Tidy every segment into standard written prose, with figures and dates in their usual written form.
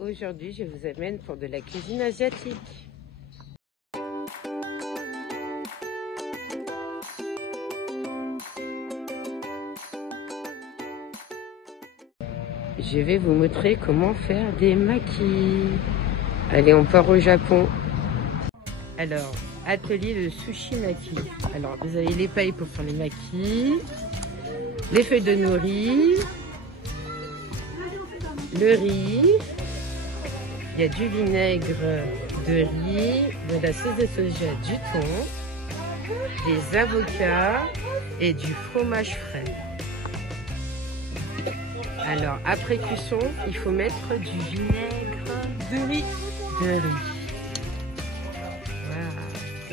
Aujourd'hui, je vous amène pour de la cuisine asiatique. Je vais vous montrer comment faire des makis. Allez, on part au Japon. Alors, atelier de sushi maki. Alors, vous avez les pailles pour faire les makis, les feuilles de nori, le riz, il y a du vinaigre de riz, de la sauce de soja, du thon, des avocats et du fromage frais. Alors, après cuisson, il faut mettre du vinaigre de riz. Voilà.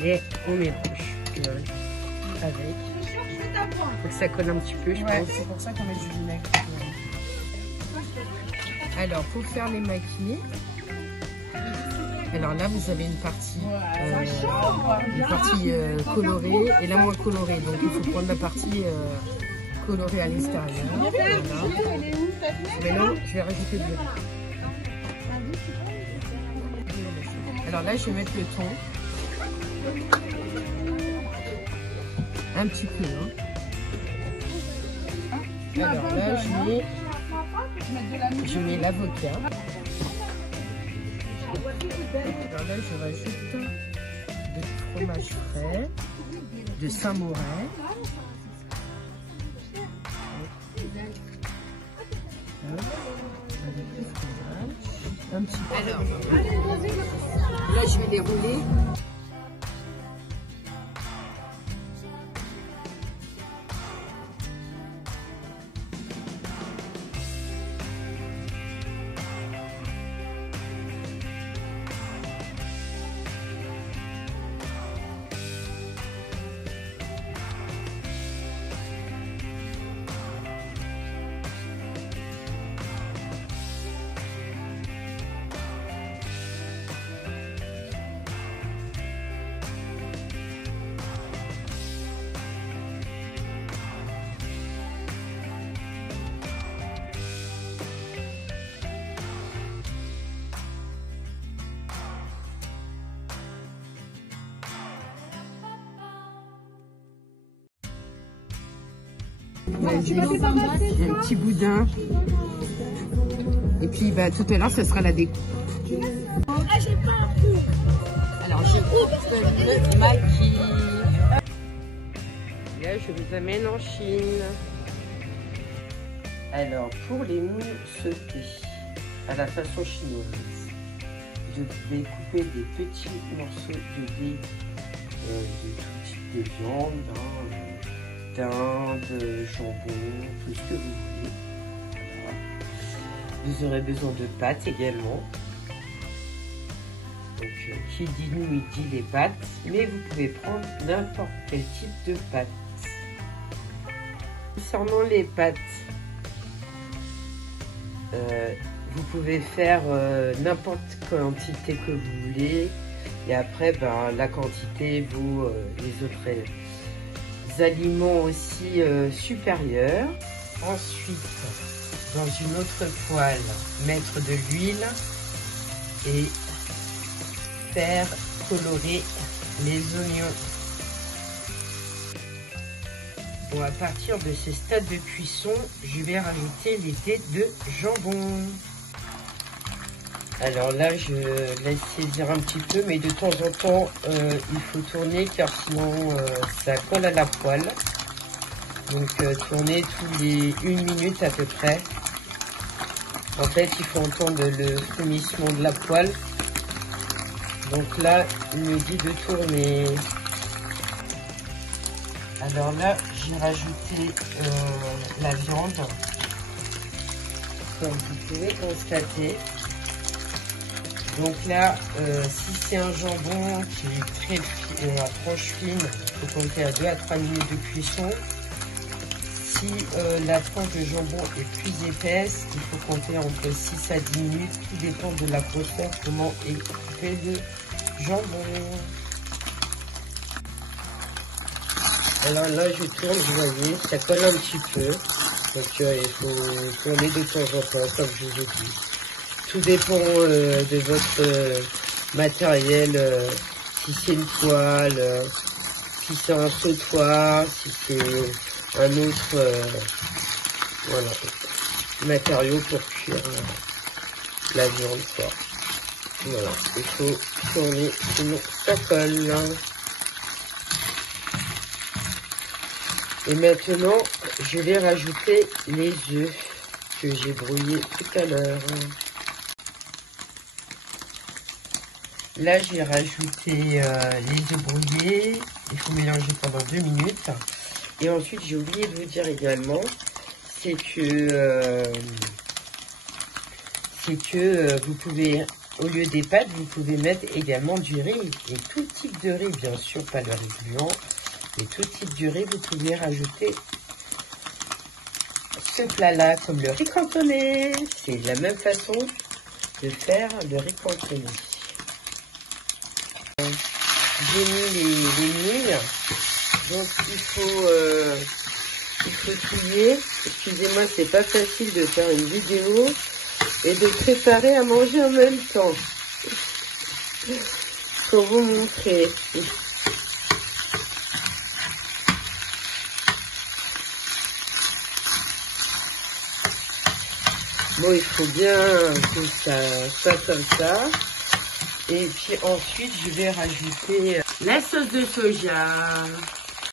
Et on mélange avec. Faut que ça colle un petit peu, je pense. C'est pour ça qu'on met du vinaigre. Alors, pour faire les makis, alors là, vous avez une partie colorée et la moins colorée. Donc, il faut prendre la partie colorée à l'extérieur. Voilà. Maintenant, je vais rajouter de l'eau. Alors là, je vais mettre le thon. Un petit peu. Hein. Alors là, je mets l'avocat. Alors là, je rajoute du fromage frais, de Saint-Maurin. Un petit peu. Alors, là, je vais les rouler. J'ai un petit boudin. Et puis bah, tout à l'heure, ce sera la découpe. Alors, je coupe le maki. Là, je vous amène en Chine. Alors, pour les moules sautés à la façon chinoise, je vais couper des petits morceaux de lait, de tout type de viande, dinde, jambon, tout ce que vous voulez. Voilà. Vous aurez besoin de pâtes également. Donc, qui dit nouilles dit les pâtes, mais vous pouvez prendre n'importe quel type de pâtes. Concernant les pâtes, vous pouvez faire n'importe quelle quantité que vous voulez, et après ben, la quantité vaut les autres aliments aussi supérieurs. Ensuite, dans une autre poêle, mettre de l'huile et faire colorer les oignons. Bon, à partir de ce stade de cuisson, je vais rajouter les dés de jambon. Alors là, je laisse saisir un petit peu, mais de temps en temps, il faut tourner car sinon ça colle à la poêle. Donc tourner tous les 1 minute à peu près. En fait, il faut entendre le frémissement de la poêle. Donc là, il me dit de tourner. Alors là, j'ai rajouté la viande. Comme vous pouvez constater. Donc là, si c'est un jambon qui est très à tranche fine, il faut compter à 2 à 3 minutes de cuisson. Si la tranche de jambon est plus épaisse, il faut compter entre 6 à 10 minutes. Tout dépend de la grosseur, comment est coupé le jambon. Alors là, je tourne, vous voyez, ça colle un petit peu. Donc il faut tourner de temps en temps, comme je vous ai dit. Tout dépend de votre matériel, si c'est une poêle, si c'est un sautoir, si c'est un autre voilà, matériau pour cuire la viande, quoi. Voilà, il faut tourner, sinon ça colle. Et maintenant, je vais rajouter les œufs que j'ai brouillés tout à l'heure. Là, j'ai rajouté les œufs brouillés. Il faut mélanger pendant 2 minutes. Et ensuite, j'ai oublié de vous dire également, c'est que vous pouvez, au lieu des pâtes, vous pouvez mettre également du riz. Et tout type de riz, bien sûr, pas le riz gluant, mais tout type de riz, vous pouvez rajouter ce plat-là, comme le riz cantonais. C'est la même façon de faire le riz cantonais. J'ai mis les nouilles, donc il faut touiller. Excusez-moi, c'est pas facile de faire une vidéo et de préparer à manger en même temps. Pour vous montrer. Bon, il faut bien que ça soit comme ça. Et puis ensuite, je vais rajouter la sauce de soja.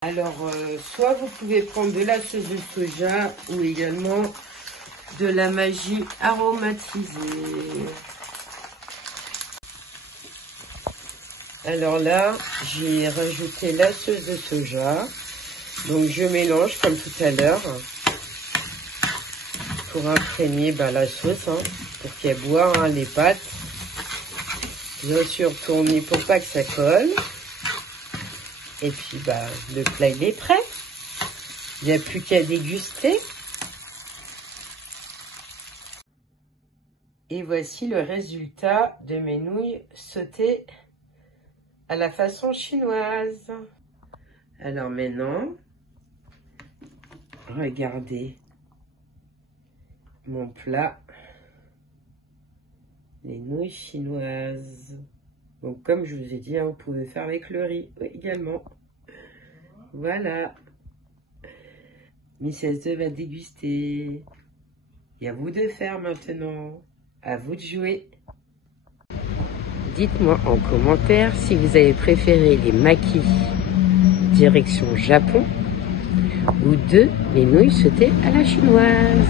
Alors, soit vous pouvez prendre de la sauce de soja ou également de la Maggi aromatisée. Alors là, j'ai rajouté la sauce de soja. Donc, je mélange comme tout à l'heure pour imprégner la sauce, pour qu'elle boit les pâtes. Bien sûr, tourner pour pas que ça colle. Et puis, le plat, il est prêt. Il n'y a plus qu'à déguster. Et voici le résultat de mes nouilles sautées à la façon chinoise. Alors maintenant, regardez mon plat. Les nouilles chinoises. Donc, comme je vous ai dit, vous pouvez faire avec le riz également. Voilà. Miss S2 va déguster. Et à vous de faire maintenant. À vous de jouer. Dites-moi en commentaire si vous avez préféré les makis direction Japon ou les nouilles sautées à la chinoise.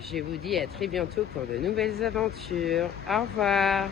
Je vous dis à très bientôt pour de nouvelles aventures. Au revoir.